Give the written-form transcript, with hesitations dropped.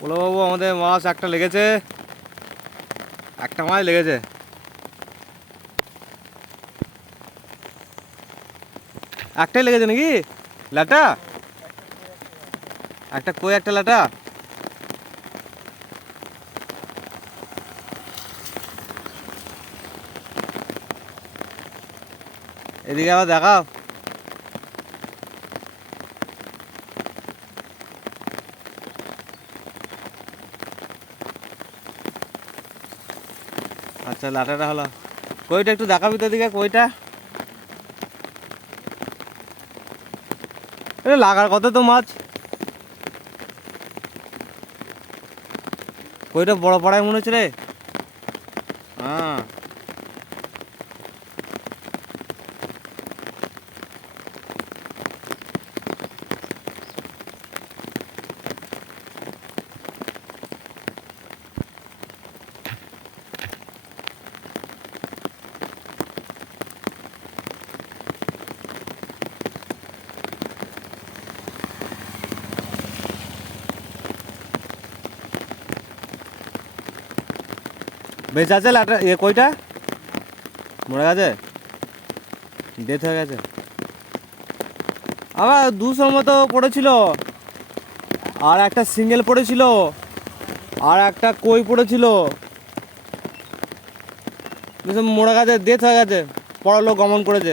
বলো বাবু, আমাদের মাছ একটা লেগেছে, একটা মাছ লেগেছে। একটাই লেগেছে নাকি লাটা? একটা কই, একটা লাটা। এদিকে আবার দেখাও। আচ্ছা, লাটাটা হলো। কইটা একটু দেখাবি তো দিকে, কইটা। এটা লাগার কথা তো মাছ। কইটা বড় পাড়ায় মনে হচ্ছে রে। হ্যাঁ, বেঁচে আছে লাটা, কইটা মরে গেছে, ডেথ হয়ে গেছে। আবার 200 মতো পড়েছিল, আর একটা সিঙ্গেল পড়েছিল, আর একটা কই পড়েছিল। মরে গেছে, ডেথ হয়ে গেছে, পড়ালো গমন করেছে।